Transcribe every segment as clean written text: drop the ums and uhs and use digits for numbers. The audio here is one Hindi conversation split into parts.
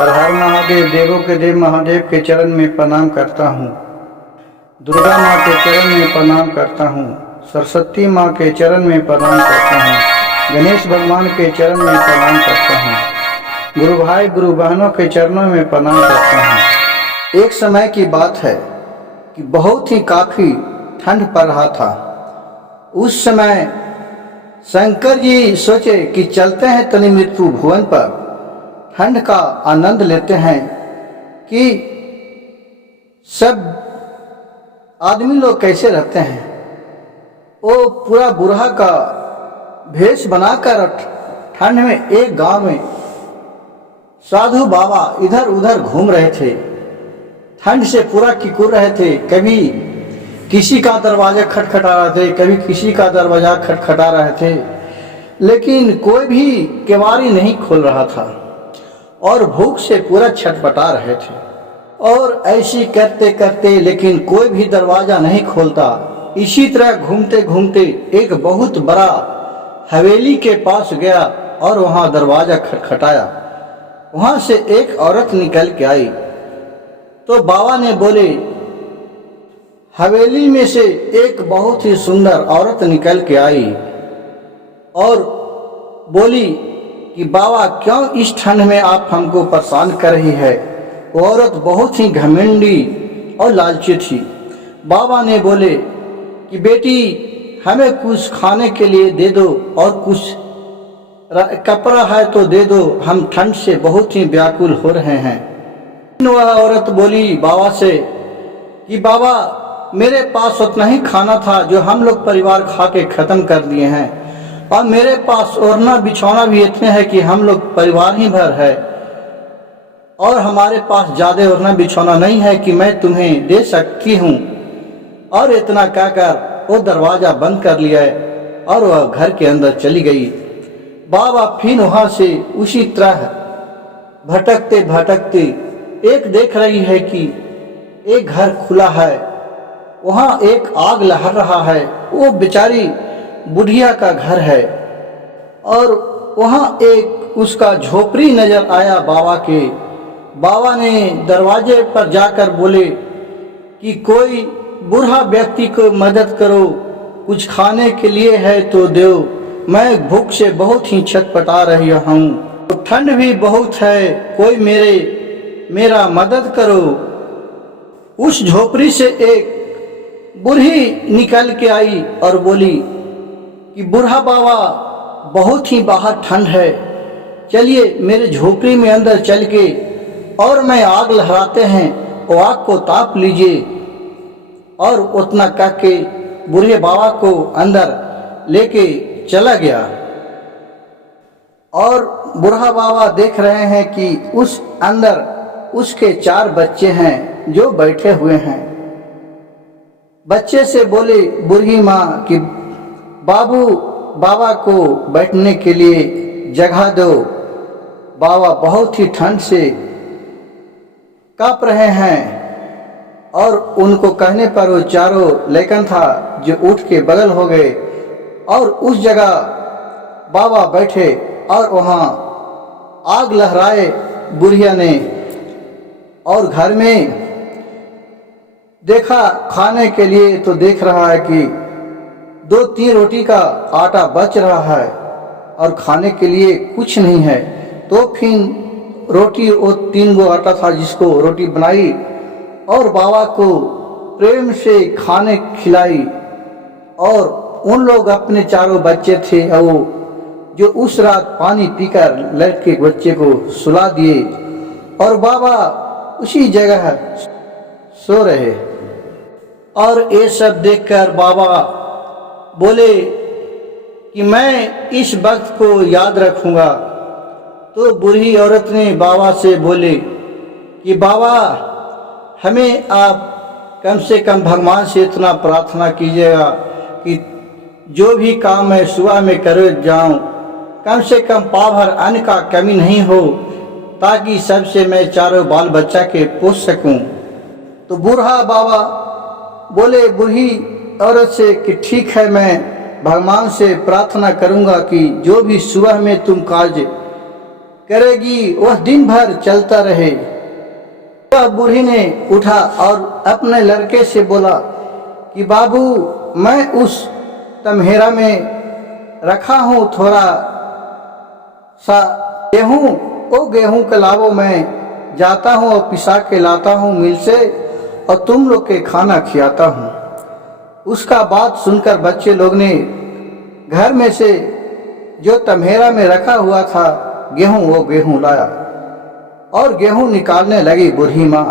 हर हर महादेव। देवों के देव महादेव के चरण में प्रणाम करता हूँ। दुर्गा माँ के चरण में प्रणाम करता हूँ। सरस्वती माँ के चरण में प्रणाम करता हूँ। गणेश भगवान के चरण में प्रणाम करता हूँ। गुरु भाई गुरु बहनों के चरणों में प्रणाम करता हूँ। एक समय की बात है कि बहुत ही काफ़ी ठंड पड़ रहा था। उस समय शंकर जी सोचे कि चलते हैं तनि मृत्यु भुवन पर, ठंड का आनंद लेते हैं कि सब आदमी लोग कैसे रहते हैं। वो पूरा बुरहा का भेष बनाकर ठंड में एक गांव में साधु बाबा इधर उधर घूम रहे थे। ठंड से पूरा किकुर रहे थे। कभी किसी का दरवाजा खटखटा रहे थे, कभी किसी का दरवाजा खटखटा रहे थे, लेकिन कोई भी केवाड़ी नहीं खोल रहा था और भूख से पूरा छटपटा रहे थे। और ऐसी करते करते लेकिन कोई भी दरवाजा नहीं खोलता। इसी तरह घूमते घूमते एक बहुत बड़ा हवेली के पास गया और वहाँ दरवाजा खटखटाया। वहाँ से एक औरत निकल के आई तो बाबा ने बोले, हवेली में से एक बहुत ही सुंदर औरत निकल के आई और बोली कि बाबा क्यों इस ठंड में आप हमको परेशान कर रही है। वो औरत बहुत ही घमंडी और लालची थी। बाबा ने बोले कि बेटी हमें कुछ खाने के लिए दे दो और कुछ कपड़ा है तो दे दो, हम ठंड से बहुत ही व्याकुल हो रहे हैं। वह औरत बोली बाबा से कि बाबा मेरे पास उतना ही खाना था जो हम लोग परिवार खा के ख़त्म कर दिए हैं, और मेरे पास ओढ़ना बिछौना भी इतने हैं कि हम लोग परिवार ही भर है, और हमारे पास ज़्यादा ओढ़ना बिछौना नहीं है कि मैं तुम्हें दे सकती हूँ। और इतना कहकर वो दरवाज़ा बंद कर लिया और वह घर के अंदर चली गई। बाबा फिर वहाँ से उसी तरह भटकते भटकते एक देख रही है कि एक घर खुला है, वहाँ एक आग लहर रहा है। वो बेचारी बुढ़िया का घर है और वहाँ एक उसका झोपड़ी नजर आया बाबा के। बाबा ने दरवाजे पर जाकर बोले कि कोई बूढ़ा व्यक्ति को मदद करो, कुछ खाने के लिए है तो दो, मैं भूख से बहुत ही छटपटा रही हूँ, ठंड भी बहुत है, कोई मेरा मदद करो। उस झोपड़ी से एक बूढ़ी निकल के आई और बोली कि बूढ़ा बाबा बहुत ही बाहर ठंड है, चलिए मेरे झोपड़ी में अंदर चल के और मैं आग लहराते हैं, वो आग को ताप लीजिए। और उतना कह के बूढ़े बाबा को अंदर लेके चला गया। और बूढ़ा बाबा देख रहे हैं कि उस अंदर उसके 4 बच्चे हैं जो बैठे हुए हैं। बच्चे से बोले बूढ़ी माँ कि बाबा को बैठने के लिए जगह दो, बाबा बहुत ही ठंड से कांप रहे हैं। और उनको कहने पर वो चारों लेकिन था जो उठ के बगल हो गए और उस जगह बाबा बैठे और वहाँ आग लहराए बुढ़िया ने। और घर में देखा खाने के लिए तो देख रहा है कि 2-3 रोटी का आटा बच रहा है और खाने के लिए कुछ नहीं है। तो फिर रोटी वो 3 गो आटा था जिसको रोटी बनाई और बाबा को प्रेम से खाने खिलाई। और उन लोग अपने 4 बच्चे थे वो जो उस रात पानी पीकर लड़के बच्चे को सुला दिए और बाबा उसी जगह सो रहे। और ये सब देखकर बाबा बोले कि मैं इस वक्त को याद रखूंगा। तो बूढ़ी औरत ने बाबा से बोले कि बाबा हमें आप कम से कम भगवान से इतना प्रार्थना कीजिएगा कि जो भी काम मैं सुबह में कर जाऊं, कम से कम पाव भर अन्न का कमी नहीं हो, ताकि सबसे मैं 4 बाल बच्चा के पोस सकूं। तो बूढ़ा बाबा बोले बूढ़ी औरत से कि ठीक है, मैं भगवान से प्रार्थना करूंगा कि जो भी सुबह में तुम कार्य करेगी वह दिन भर चलता रहे। वह बूढ़ी ने उठा और अपने लड़के से बोला कि बाबू, मैं उस तम्हेरा में रखा हूँ थोड़ा सा गेहूँ, वो गेहूँ के लावो मैं जाता हूँ और पिसा के लाता हूँ मिल से और तुम लोग के खाना खिलाता हूँ। उसका बात सुनकर बच्चे लोग ने घर में से जो तम्हेरा में रखा हुआ था गेहूँ, वो गेहूँ लाया और गेहूँ निकालने लगी बूढ़ी माँ।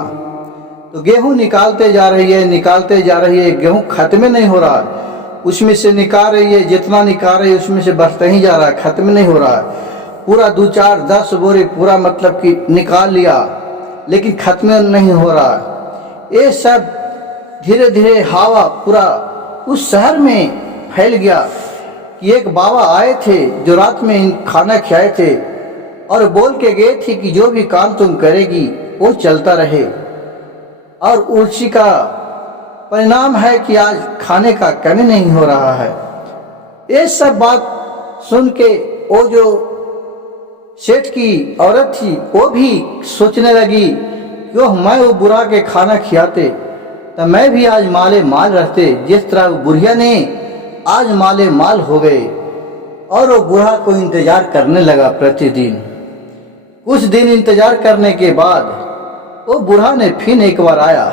तो गेहूँ निकालते जा रही है, गेहूँ खत्म नहीं हो रहा, उसमें से निकाल रही है, जितना निकाल रही है उसमें से बढ़ता ही जा रहा है, खत्म नहीं हो रहा है। पूरा 2 4 10 बोरे पूरा मतलब कि निकाल लिया, लेकिन खत्म नहीं हो रहा। ये सब धीरे धीरे हवा पूरा उस शहर में फैल गया कि एक बाबा आए थे जो रात में खाना खिलाए थे और बोल के गए थे कि जो भी काम तुम करेगी वो चलता रहे, और उसी का परिणाम है कि आज खाने का कमी नहीं हो रहा है। ये सब बात सुन के वो जो सेठ की औरत थी वो भी सोचने लगी कि मैं वो बुढ़ा के खाना खिलाते तो मैं भी आज माले माल रहते, जिस तरह बुढ़िया ने आज माले माल हो गए। और वो बूढ़ा को इंतजार करने लगा प्रतिदिन। कुछ दिन इंतजार करने के बाद वो बूढ़ा ने फिर एक बार आया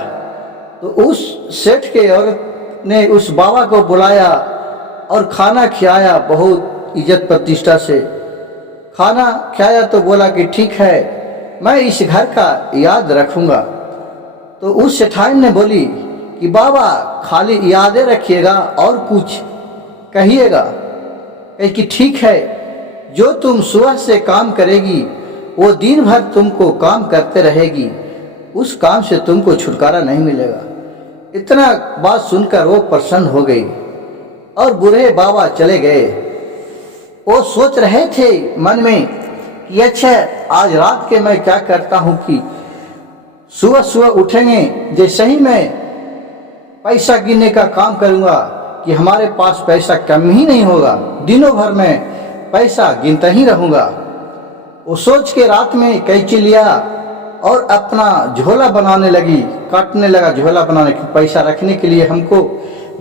तो उस सेठ के औरत ने उस बाबा को बुलाया और खाना खिलाया, बहुत इज्जत प्रतिष्ठा से खाना खिलाया। तो बोला कि ठीक है, मैं इस घर का याद रखूंगा। तो उस सेठाइन ने बोली कि बाबा खाली यादें रखिएगा और कुछ कहिएगा। कि ठीक है, जो तुम सुबह से काम करेगी वो दिन भर तुमको काम करते रहेगी, उस काम से तुमको छुटकारा नहीं मिलेगा। इतना बात सुनकर वो प्रसन्न हो गई और बूढ़े बाबा चले गए। वो सोच रहे थे मन में कि अच्छा आज रात के मैं क्या करता हूँ कि सुबह सुबह उठेंगे जैसे ही मैं पैसा गिनने का काम करूँगा कि हमारे पास पैसा कम ही नहीं होगा, दिनों भर में पैसा गिनता ही रहूँगा। वो सोच के रात में कैंची लिया और अपना झोला बनाने लगी, काटने लगा झोला बनाने की। पैसा रखने के लिए हमको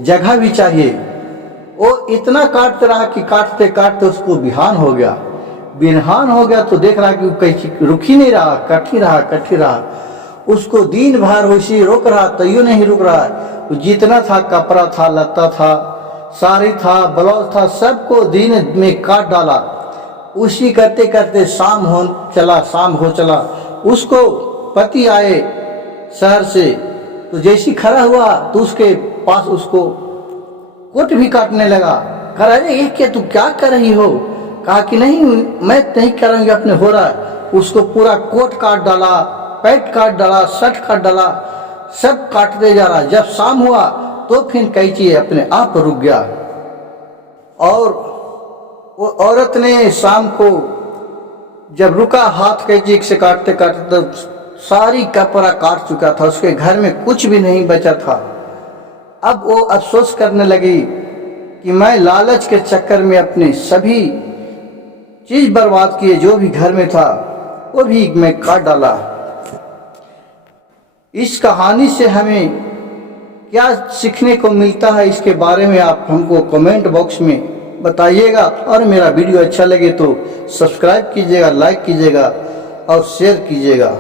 जगह भी चाहिए। वो इतना काटते रहा कि काटते काटते उसको बिहान हो गया। बिहान हो गया तो देख रहा कि कैंची रुक ही नहीं रहा, कट ही रहा। उसको दिन भर उसी रोक रहा, तैयो नहीं रुक रहा। जितना था कपड़ा था, लत्ता था, साड़ी था, ब्लाउज था, सबको दिन में काट डाला। उसी करते करते शाम हो चला। उसको पति आए शहर से, तो जैसी खड़ा हुआ तो उसके पास उसको कोट भी काटने लगा। कह रहा है ये क्या, तू क्या कर रही हो? कहा कि नहीं मैं नहीं करूँगी, अपने हो रहा है। उसको पूरा कोट काट डाला, पैंट काट डाला, शर्ट काट डाला, सब काटते जा रहा। जब शाम हुआ तो फिर कैंची अपने आप रुक गया। और वो औरत ने शाम को जब रुका, हाथ कैंची से काटते काटते तो सारी कपड़ा काट चुका था, उसके घर में कुछ भी नहीं बचा था। अब वो अफसोस करने लगी कि मैं लालच के चक्कर में अपने सभी चीज बर्बाद किए, जो भी घर में था वो भी मैं काट डाला। इस कहानी से हमें क्या सीखने को मिलता है, इसके बारे में आप हमको कमेंट बॉक्स में बताइएगा। और मेरा वीडियो अच्छा लगे तो सब्सक्राइब कीजिएगा, लाइक कीजिएगा और शेयर कीजिएगा।